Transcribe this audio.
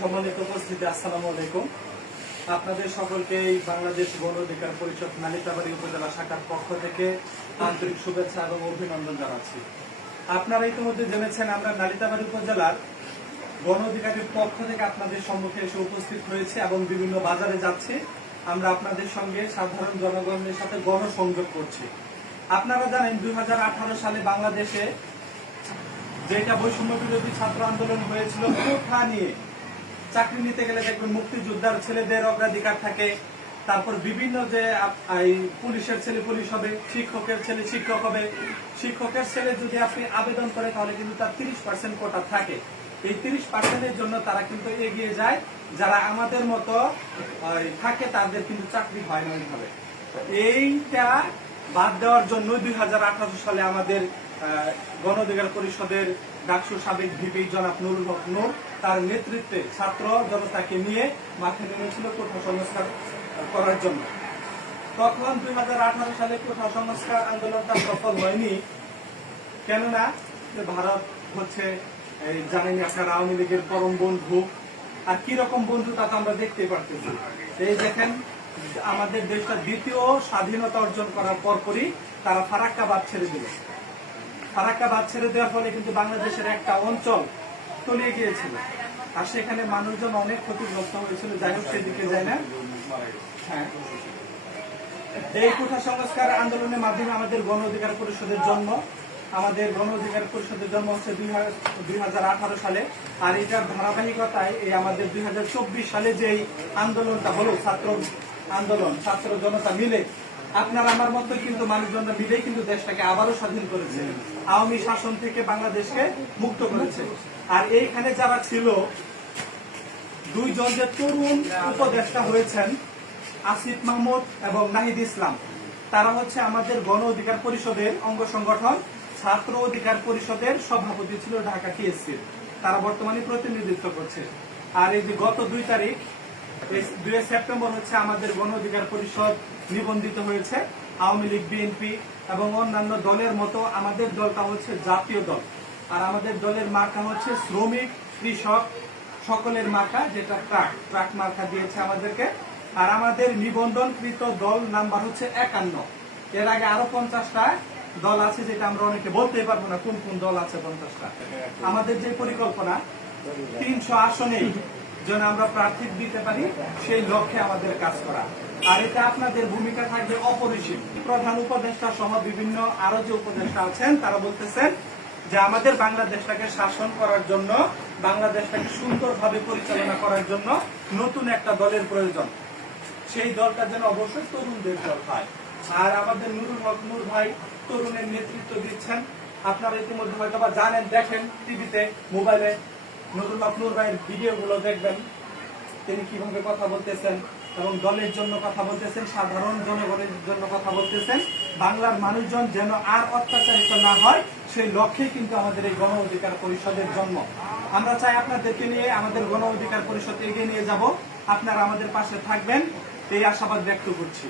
সম্মানিত উপস্থিতি, আসসালামু আলাইকুম। আপনাদের সকলকে এই বাংলাদেশ গণ অধিকার পরিষদ নালিতাবাড়ী উপজেলা শাখার পক্ষ থেকে আন্তরিক শুভেচ্ছা এবং অভিনন্দন জানাচ্ছি। আপনারা ইতিমধ্যে জেনেছেন, আমরা নালিতাবাড়ী উপজেলার গণ অধিকারের পক্ষ থেকে আপনাদের সম্মুখে এসে উপস্থিত হয়েছে এবং বিভিন্ন বাজারে যাচ্ছি। আমরা আপনাদের সঙ্গে সাধারণ জনগণের সাথে গণসংযোগ করছি। আপনারা জানেন 2018 সালে বাংলাদেশে যেটা বৈষম্য বিরোধী ছাত্র আন্দোলন হয়েছিল, কোঠা নিয়ে চাকরি নিতে গেলে দেখবেন মুক্তিযোদ্ধার ছেলেদের অগ্রাধিকার থাকে, তারপর বিভিন্ন যে পুলিশের ছেলে পুলিশ হবে, শিক্ষকের ছেলে শিক্ষক হবে, শিক্ষকের ছেলে যদি আপনি আবেদন করে তাহলে কিন্তু তার 30% কোটা থাকে। এই 30%-এর জন্য তারা কিন্তু এগিয়ে যায়, যারা আমাদের মতো থাকে তাদের কিন্তু চাকরি হয় না ওইভাবে। এইটা বাদ দেওয়ার জন্য 2018 সালে আমাদের গণ অধিকার পরিষদের ডাকসু সাবেক ভিপি জনাব নুরুল হক নূর তার নেতৃত্বে ছাত্র জনতাকে নিয়ে মাঠে নেমেছিল কোঠা সংস্কার করার জন্য। তখন 2018 সালে কোঠা সংস্কার আন্দোলনটা সফল হয়নি, কেননা ভারত হচ্ছে জানেনি আপনারা আওয়ামী লীগের পরম বন্ধু। আর কিরকম বন্ধু তা তো আমরা দেখতেই পারতেছি। এই দেখেন, আমাদের দেশটা দ্বিতীয় স্বাধীনতা অর্জন করার পরপরই তারা ফারাক্কাবাদ ছেড়ে দিল। ফারাক্কাবাদ ছেড়ে দেওয়ার ফলে কিন্তু বাংলাদেশের একটা অঞ্চল তলিয়ে গিয়েছিল, আর সেখানে মানুষজন অনেক ক্ষতিগ্রস্ত হয়েছিল। যাই হোক, সেদিকে যায় না। হ্যাঁ, এই কোঠা সংস্কার আন্দোলনের মাধ্যমে আমাদের গণ অধিকার পরিষদের জন্ম। আমাদের গণ অধিকার পরিষদের জন্ম হচ্ছে 2018 সালে, আর এটার ধারাবাহিকতায় এই আমাদের 2024 সালে যে আন্দোলনটা হলো, ছাত্র আন্দোলন, ছাত্র জনতা মিলে, আপনার আমার মতো কিন্তু মানুষজনরা মিলেই কিন্তু দেশটাকে আবারও স্বাধীন করেছে, আওয়ামী শাসন থেকে বাংলাদেশকে মুক্ত করেছে। আর এইখানে যারা ছিল, দুইজন যে তরুণ উপদেষ্টা হয়েছেন, আসিফ মাহমুদ এবং নাহিদ ইসলাম, তারা হচ্ছে আমাদের গণ অধিকার পরিষদের অঙ্গ সংগঠন ছাত্র অধিকার পরিষদের সভাপতি ছিল ঢাকা টিএসসি। তারা বর্তমানে প্রতিনিধিত্ব করছে। আর এই যে গত 2 তারিখ 2 সেপ্টেম্বর হচ্ছে আমাদের গণ অধিকার পরিষদ নিবন্ধিত হয়েছে। আওয়ামী লীগ, বিএনপি এবং অন্যান্য দলের মতো আমাদের দলটা হচ্ছে জাতীয় দল। আর আমাদের দলের মার্কা হচ্ছে শ্রমিক, কৃষক সকলের মার্কা, যেটা ট্রাক মার্কা দিয়েছে আমাদেরকে। আর আমাদের নিবন্ধনকৃত দল নাম্বার হচ্ছে 51। এর আগে আরো 50টা দল আছে, যেটা আমরা অনেকে বলতে পারবো না কোন কোন দল আছে 50টা। আমাদের যে পরিকল্পনা 300 আসনে যেন আমরা প্রার্থী দিতে পারি, সেই লক্ষ্যে আমাদের কাজ করা। আর এটা আপনাদের ভূমিকা থাকবে অপরিসীম। প্রধান উপদেষ্টা সহ বিভিন্ন আরো যে উপদেষ্টা আছেন, তারা বলতেছেন যে আমাদের বাংলাদেশটাকে শাসন করার জন্য, বাংলাদেশটাকে সুন্দরভাবে পরিচালনা করার জন্য নতুন একটা দলের প্রয়োজন। সেই দলটা যেন অবশ্যই তরুণদের দল হয়। আর আমাদের নুরুল হক নূর ভাই তরুণের নেতৃত্ব দিচ্ছেন। আপনারা ইতিমধ্যে হয়তো বা জানেন, দেখেন টিভিতে, মোবাইলে নুরুল হক নূর ভাইয়ের ভিডিওগুলো দেখবেন, তিনি কিভাবে কথা বলতেছেন এবং দলের জন্য কথা বলতেছেন, সাধারণ জনগণের জন্য কথা বলতেছেন। বাংলার মানুষজন যেন আর অত্যাচারিত না হয়, সেই লক্ষ্যে কিন্তু আমাদের এই গণ অধিকার পরিষদের জন্ম। আমরা চাই আপনাদেরকে নিয়ে আমাদের গণ অধিকার পরিষদ এগিয়ে নিয়ে যাব। আপনারা আমাদের পাশে থাকবেন, এই আশাবাদ ব্যক্ত করছি।